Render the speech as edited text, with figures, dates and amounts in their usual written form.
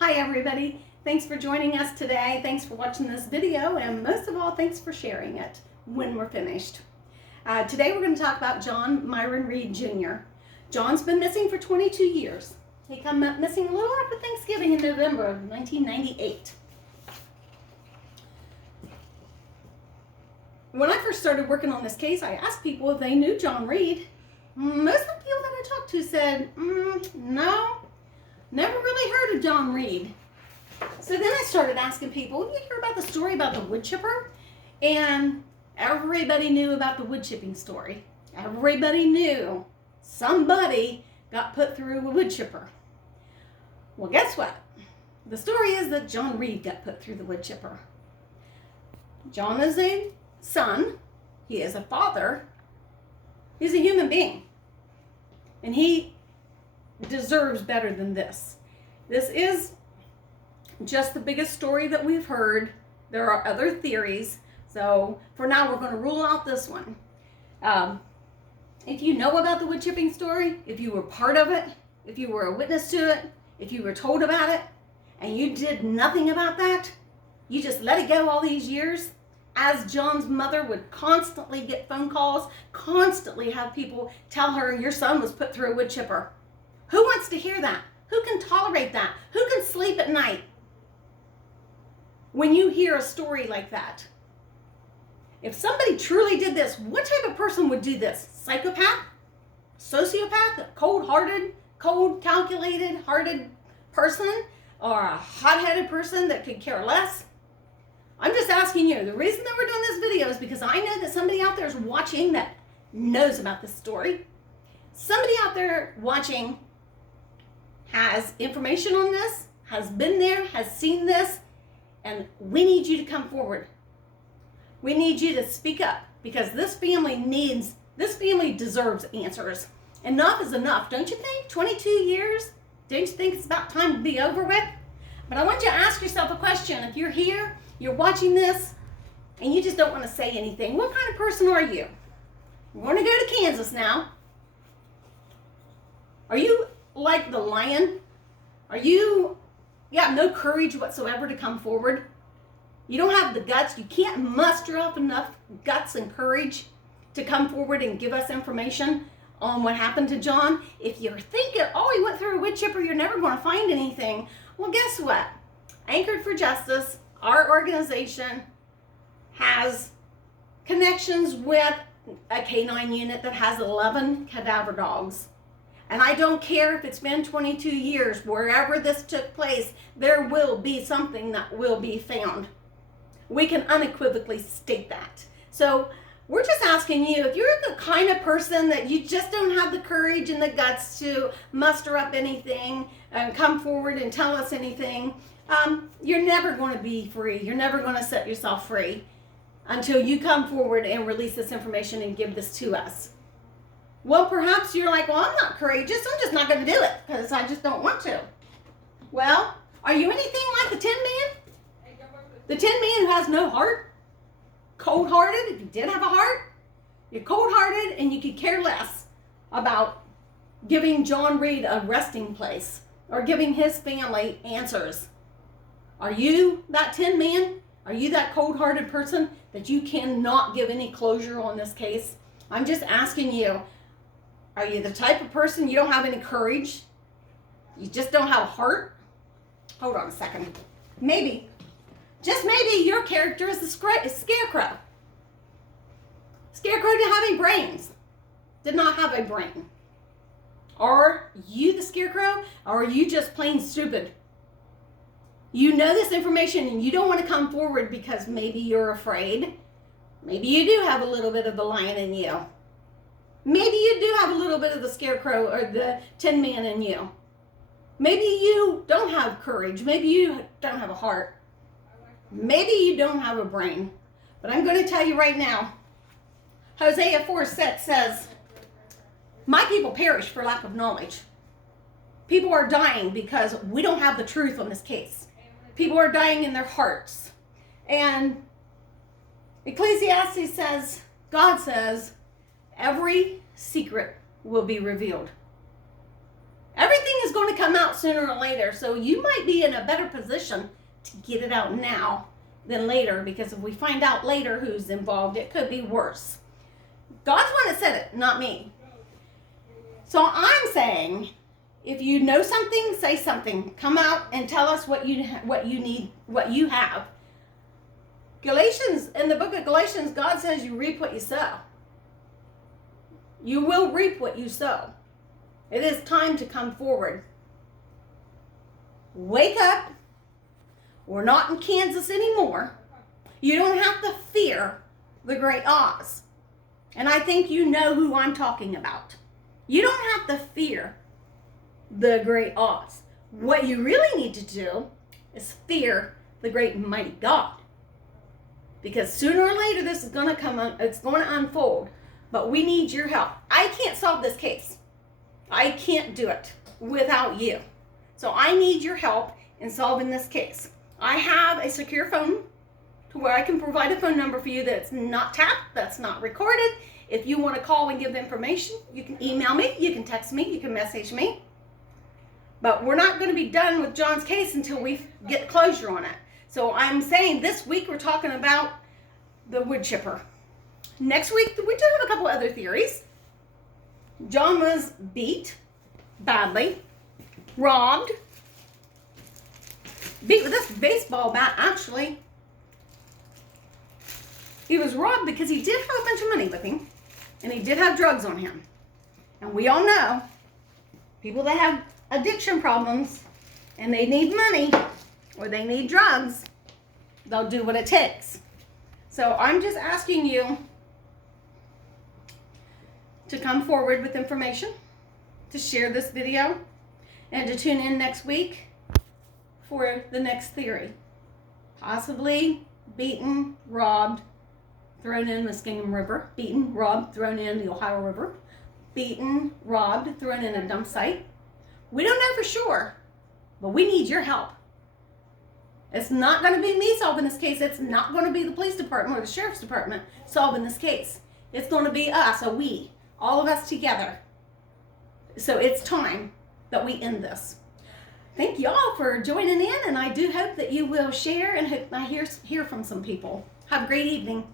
Hi everybody, thanks for joining us today. Thanks for watching this video, and most of all, thanks for sharing it when we're finished. Today we're going to talk about John Myron Reed Jr. John's been missing for 22 years. He came up missing a little after Thanksgiving in November of 1998. When I first started working on this case, I asked people if they knew John Reed. Most of the people that I talked to said, no, never really heard of John Reed. So then I started asking people, you hear about the story about the wood chipper? And everybody knew about the wood chipping story. Everybody knew somebody got put through a wood chipper. Well, guess what? The story is that John Reed got put through the wood chipper. John is a son. He is a father. He's a human being. And he deserves better than this. This is just the biggest story that we've heard. There are other theories. So for now, we're going to rule out this one. If you know about the wood chipping story, if you were part of it, if you were a witness to it, if you were told about it, and you did nothing about that, you just let it go all these years, as John's mother would constantly get phone calls, constantly have people tell her your son was put through a wood chipper. Who wants to hear that? Who can tolerate that? Who can sleep at night when you hear a story like that? If somebody truly did this, what type of person would do this? Psychopath? Sociopath? A cold-hearted, cold, calculated-hearted person? Or a hot-headed person that could care less? I'm just asking you. The reason that we're doing this video is because I know that somebody out there is watching that knows about this story. Somebody out there watching has information on this, has been there, has seen this, and we need you to come forward. We need you to speak up, because this family deserves answers. Enough is enough, don't you think? 22 years? Don't you think it's about time to be over with? But I want you to ask yourself a question. If you're here, you're watching this, and you just don't want to say anything, what kind of person are you? We're going to go to Kansas now. Are you like the lion? You have no courage whatsoever to come forward? You don't have the guts? You can't muster up enough guts and courage to come forward and give us information on what happened to John? If you're thinking, oh, he went through a wood chipper, you're never going to find anything. Well, guess what? Anchored for Justice, our organization, has connections with a canine unit that has 11 cadaver dogs. And I don't care if it's been 22 years, wherever this took place, there will be something that will be found. We can unequivocally state that. So we're just asking you, if you're the kind of person that you just don't have the courage and the guts to muster up anything and come forward and tell us anything, you're never going to be free. You're never going to set yourself free until you come forward and release this information and give this to us. Well, perhaps you're like, well, I'm not courageous. I'm just not going to do it because I just don't want to. Well, are you anything like the Tin Man? The Tin Man who has no heart? Cold-hearted? If you did have a heart, you're cold-hearted and you could care less about giving John Reed a resting place or giving his family answers. Are you that Tin Man? Are you that cold-hearted person that you cannot give any closure on this case? I'm just asking you, are you the type of person you don't have any courage? You just don't have a heart? Hold on a second. Maybe, just maybe, your character is the Scarecrow. Scarecrow didn't have any brains. Did not have a brain. Are you the Scarecrow, or are you just plain stupid? You know this information and you don't want to come forward because maybe you're afraid. Maybe you do have a little bit of the lion in you. Maybe you do have a little bit of the Scarecrow or the Tin Man in you. Maybe you don't have courage. Maybe you don't have a heart. Maybe you don't have a brain. But I'm going to tell you right now, Hosea 4:6 says, my people perish for lack of knowledge. People are dying because we don't have the truth on this case. People are dying in their hearts. And Ecclesiastes says, God says, every secret will be revealed. Everything is going to come out sooner or later, so you might be in a better position to get it out now than later, because if we find out later who's involved, it could be worse. God's one that said it, not me. So I'm saying, if you know something, say something. Come out and tell us what you need, what you have. Galatians, in the book of Galatians, God says you reap what you sow. You will reap what you sow. It is time to come forward. Wake up. We're not in Kansas anymore. You don't have to fear the Great Oz. And I think you know who I'm talking about. You don't have to fear the Great Oz. What you really need to do is fear the great and mighty God. Because sooner or later this is going to come on, it's going to unfold. But we need your help. I can't solve this case. I can't do it without you. So I need your help in solving this case. I have a secure phone to where I can provide a phone number for you that's not tapped, that's not recorded. If you want to call and give information, you can email me, you can text me, you can message me. But we're not going to be done with John's case until we get closure on it. So I'm saying this week we're talking about the wood chipper. Next week, we do have a couple other theories. John was beat badly, robbed, beat with this baseball bat, actually. He was robbed because he did have a bunch of money with him, and he did have drugs on him. And we all know, people that have addiction problems, and they need money, or they need drugs, they'll do what it takes. So I'm just asking you to come forward with information, to share this video, and to tune in next week for the next theory. Possibly beaten, robbed, thrown in the Muskingum River. Beaten, robbed, thrown in the Ohio River. Beaten, robbed, thrown in a dump site. We don't know for sure, but we need your help. It's not going to be me solving this case. It's not going to be the police department or the sheriff's department solving this case. It's going to be us, we, all of us together. So it's time that we end this. Thank y'all for joining in, and I do hope that you will share and hope I hear from some people. Have a great evening.